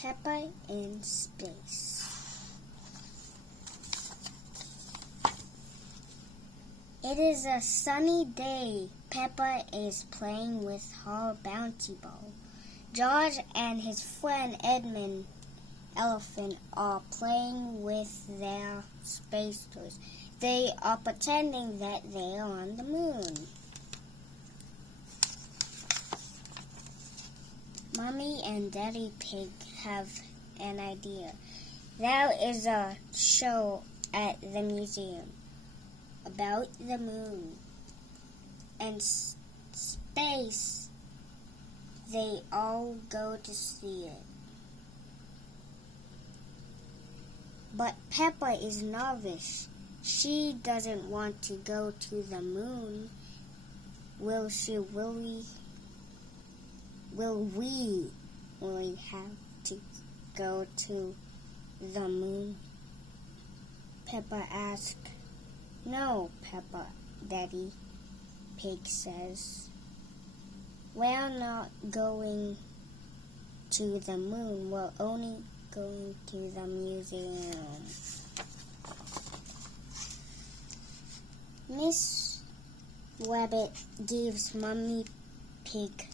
Peppa in Space. It is a sunny day. Peppa is playing with her bouncy ball. George and his friend Edmund Elephant are playing with their space toys. They are pretending that they are on the moon. Mommy and Daddy Pig have an idea. There is a show at the museum about the moon and space. They all go to see it. But Peppa is nervous. She doesn't want to go to the moon. Will we really have to go to the moon? Peppa asks. No, Peppa, Daddy Pig says. We're not going to the moon. We're only going to the museum. Miss Rabbit gives Mummy Pig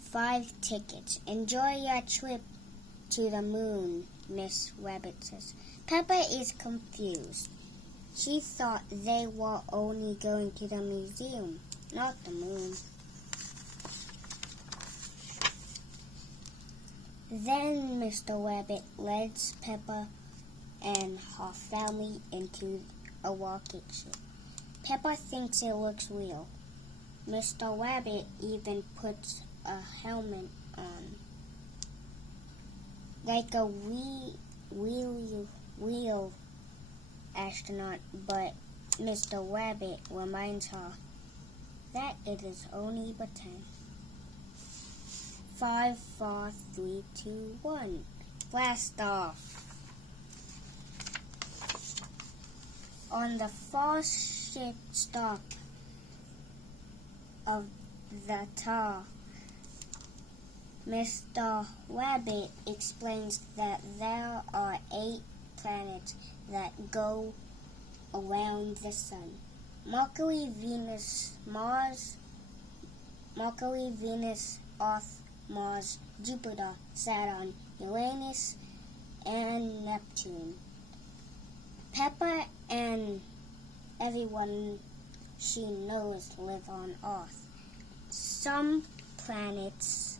5 tickets. Enjoy your trip to the moon, Miss Rabbit says. Peppa is confused. She thought they were only going to the museum, not the moon. Then Mr. Rabbit leads Peppa and her family into a rocket ship. Peppa thinks it looks real. Mr. Rabbit even puts a helmet on, like a real astronaut, but Mr. Rabbit reminds her that it is only pretend. 5, 4, 3, 2, 1. Blast off. On the first ship stop of the tour, Mr. Rabbit explains that there are 8 planets that go around the sun. Mercury, Venus, Earth, Mars, Jupiter, Saturn, Uranus, and Neptune. Peppa and everyone she knows live on Earth. Some planets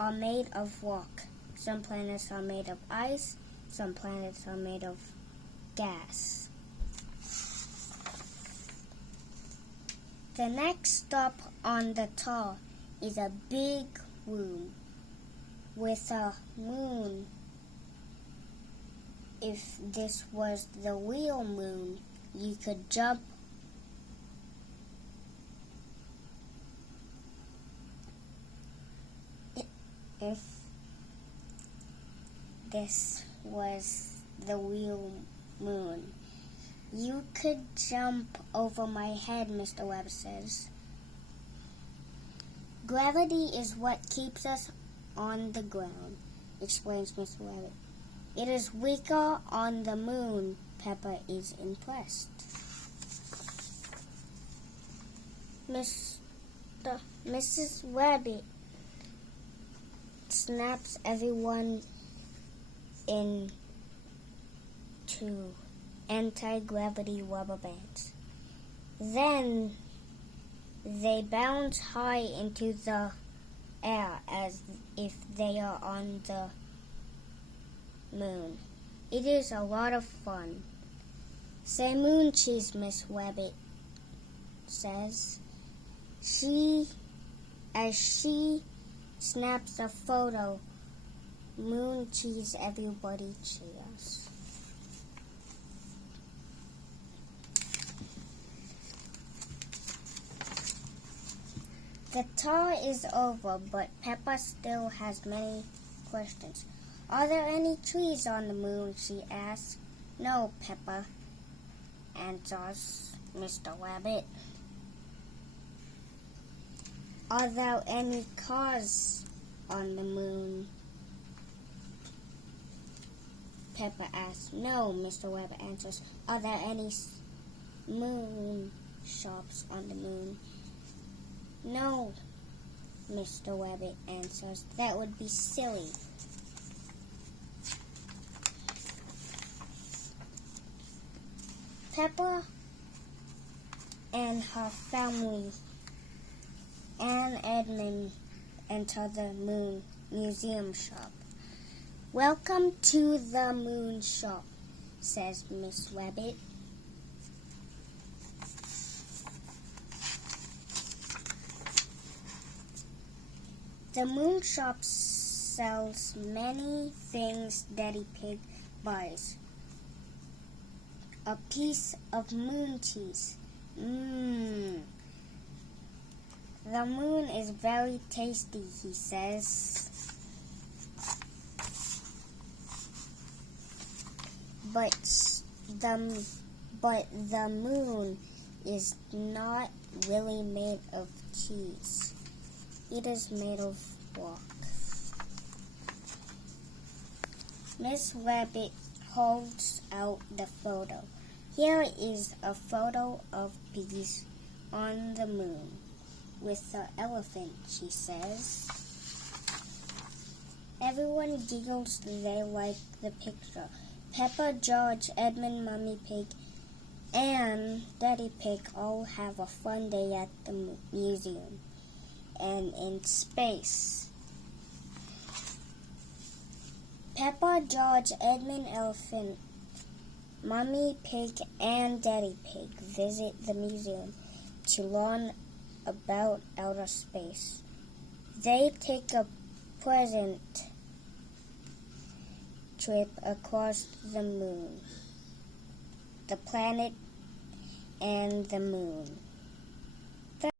are made of rock. Some planets are made of ice. Some planets are made of gas. The next stop on the tour is a big room with a moon. If this was the real moon, you could jump if this was the real moon. You could jump over my head, Mr. Webb says. Gravity is what keeps us on the ground, explains Mr. Rabbit. It is weaker on the moon. Peppa is impressed. Mrs. Rabbit snaps everyone into anti-gravity rubber bands. Then they bounce high into the air as if they are on the moon. It is a lot of fun. Say moon cheese, Miss Rabbit says. As she snaps a photo, moon cheese, everybody cheers. The tour is over, but Peppa still has many questions. Are there any trees on the moon? She asks. No, Peppa, answers Mr. Rabbit. Are there any cars on the moon? Peppa asks. No, Mr. Rabbit answers. Are there any moon shops on the moon? No, Mr. Rabbit answers. That would be silly. Peppa and her family and Edmund enter the moon museum shop. Welcome to the moon shop, says Miss Rabbit. The moon shop sells many things Daddy Pig buys. A piece of moon cheese. The moon is very tasty, he says. But the moon is not really made of cheese. It is made of rock. Miss Rabbit holds out the photo. Here is a photo of piggies on the moon with the elephant, she says. Everyone giggles. They like the picture. Peppa, George, Edmund, Mummy Pig, and Daddy Pig all have a fun day at the museum and in space. Peppa, George, Edmund Elephant, Mummy Pig, and Daddy Pig visit the museum to learn about outer space. They take a pleasant trip across the moon, the planet, and the moon.